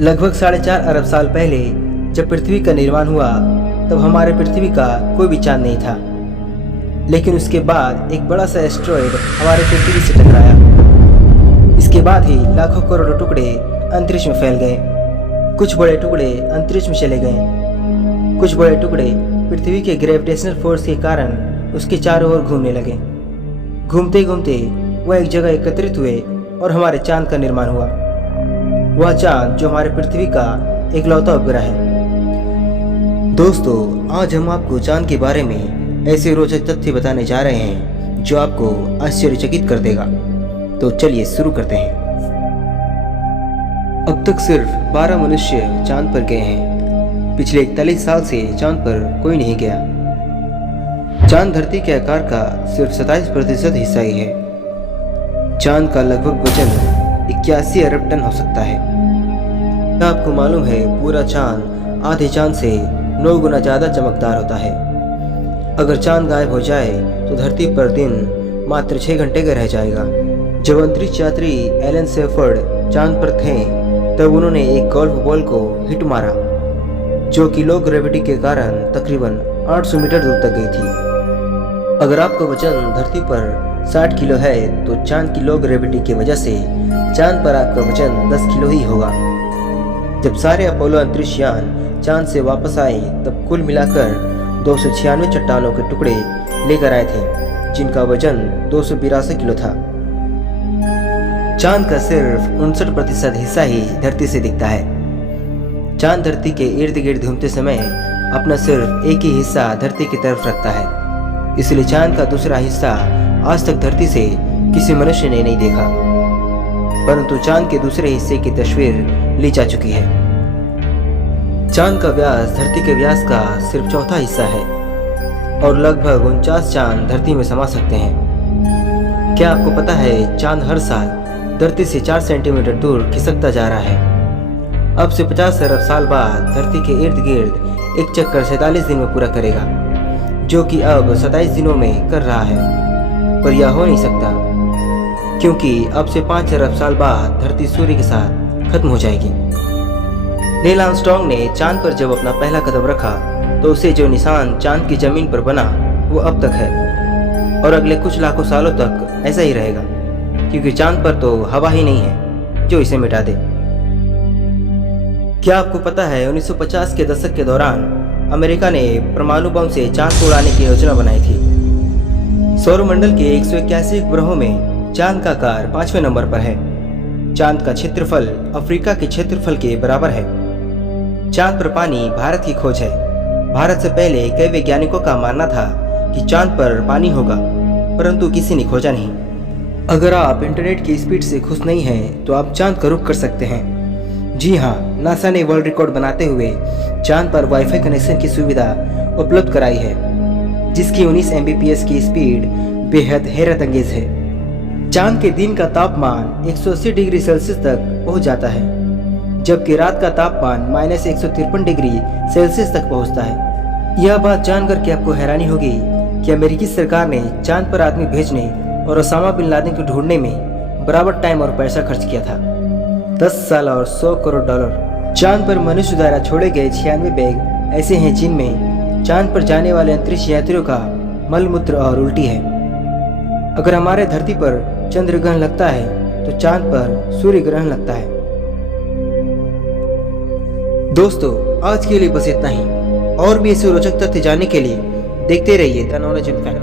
लगभग 4.5 अरब साल पहले जब पृथ्वी का निर्माण हुआ तब हमारे पृथ्वी का कोई भी चांद नहीं था। लेकिन उसके बाद एक बड़ा सा एस्ट्रॉयड हमारे पृथ्वी से टकराया। इसके बाद ही लाखों करोड़ों टुकड़े अंतरिक्ष में फैल गए। कुछ बड़े टुकड़े अंतरिक्ष में चले गए, कुछ बड़े टुकड़े पृथ्वी के ग्रेविटेशनल फोर्स के कारण उसके चारों ओर घूमने लगे। घूमते घूमते वह एक जगह एकत्रित हुए और हमारे चांद का निर्माण हुआ। वह चांद जो हमारे पृथ्वी का इकलौता उपग्रह है। दोस्तों, आज हम आपको चांद के बारे में ऐसे रोचक तथ्य बताने जा रहे हैं जो आपको आश्चर्यचकित कर देगा। तो चलिए शुरू करते हैं। अब तक सिर्फ 12 मनुष्य चांद पर गए हैं। पिछले 41 साल से चांद पर कोई नहीं गया। चांद धरती के आकार का सिर्फ 27% हिस्सा ही है। चांद का लगभग वजन 81 अरब टन हो सकता है। आपको मालूम है, पूरा चांद आधे चांद से 9 गुना ज़्यादा चमकदार होता है। अगर चांद गायब हो जाए तो धरती पर दिन मात्र 6 घंटे का रह जाएगा। जब अंतरिक्ष यात्री एलन शेफर्ड चांद पर थे तब उन्होंने एक गोल्फ बॉल को हिट मारा जो कि लो ग्रेविटी के कारण तकरीबन 800 मीटर दूर तक गई थी। अगर आपका वजन धरती पर 60 किलो है तो चांद की लो ग्रेविटी की वजह से चांद पर आपका वजन 10 किलो ही होगा। जब सारे अपोलो अंतरिक्ष यान चांद से वापस आए तब कुल मिलाकर 296 चट्टानों के टुकड़े लेकर आए थे जिनका वजन 282 किलो था। चांद का सिर्फ 59% हिस्सा ही धरती से दिखता है। चांद धरती के इर्द गिर्द घूमते समय अपना सिर्फ एक ही हिस्सा धरती की तरफ रखता है, इसलिए चांद का दूसरा हिस्सा आज तक धरती से किसी मनुष्य ने नहीं देखा। परंतु चांद के दूसरे हिस्से की तस्वीर ली जा चुकी है। चांद का व्यास धरती के व्यास का सिर्फ चौथा हिस्सा है और लगभग 49 चांद धरती में समा सकते हैं। क्या आपको पता है, चांद हर साल धरती से 4 सेंटीमीटर दूर खिसकता जा रहा है। अब से 50 अरब साल बाद धरती के इर्द गिर्द एक चक्कर 47 दिन में पूरा करेगा, जो कि अब 27 दिनों में कर रहा है। पर यह हो नहीं सकता क्योंकि अब से 5 अरब साल बाद धरती सूर्य के साथ खत्म हो जाएगी। नील आर्मस्ट्रांग ने चांद पर जब अपना पहला कदम रखा तो उसे जो निशान चांद की जमीन पर बना वो अब तक है और अगले कुछ लाखों सालों तक ऐसा ही रहेगा, क्योंकि चांद पर तो हवा ही नहीं है जो इसे मिटा दे। क्या आपको पता है, 1950 के दशक के दौरान अमेरिका ने परमाणु बम से चांद को उड़ाने की योजना बनाई थी। सौरमंडल के 181 उपग्रहों में चांद का आकार 5वें नंबर पर है। चांद का क्षेत्रफल अफ्रीका के क्षेत्रफल के बराबर है। चांद पर पानी भारत की खोज है। भारत से पहले कई वैज्ञानिकों का मानना था कि चांद पर पानी होगा, परंतु किसी ने खोजा नहीं। अगर आप इंटरनेट की स्पीड से खुश नहीं हैं तो आप चांद का रुख कर सकते हैं। जी हाँ, नासा ने वर्ल्ड रिकॉर्ड बनाते हुए चांद पर वाईफाई कनेक्शन की सुविधा उपलब्ध कराई है, जिसकी 19 Mbps की स्पीड बेहद हैरतअंगेज है। चांद के दिन का तापमान 180 डिग्री सेल्सियस तक पहुंच जाता है, जबकि रात का तापमान -153 डिग्री सेल्सियस तक पहुंचता है। यह बात जानकर के आपको हैरानी होगी कि अमेरिकी सरकार ने चांद पर आदमी भेजने और ओसामा बिन लादेन को ढूंढने में बराबर टाइम और पैसा खर्च किया था, 10 साल और 100 करोड़ डॉलर। चांद पर मनुष्य द्वारा छोड़े गए 96 बैग ऐसे हैं जिनमें चांद पर जाने वाले अंतरिक्ष यात्रियों का मलमूत्र और उल्टी है। अगर हमारे धरती पर चंद्र ग्रहण लगता है तो चांद पर सूर्य ग्रहण लगता है। दोस्तों, आज के लिए बस इतना ही। और भी ऐसे रोचक तथ्य जानने के लिए देखते रहिए द नॉलेज इन फैक्ट।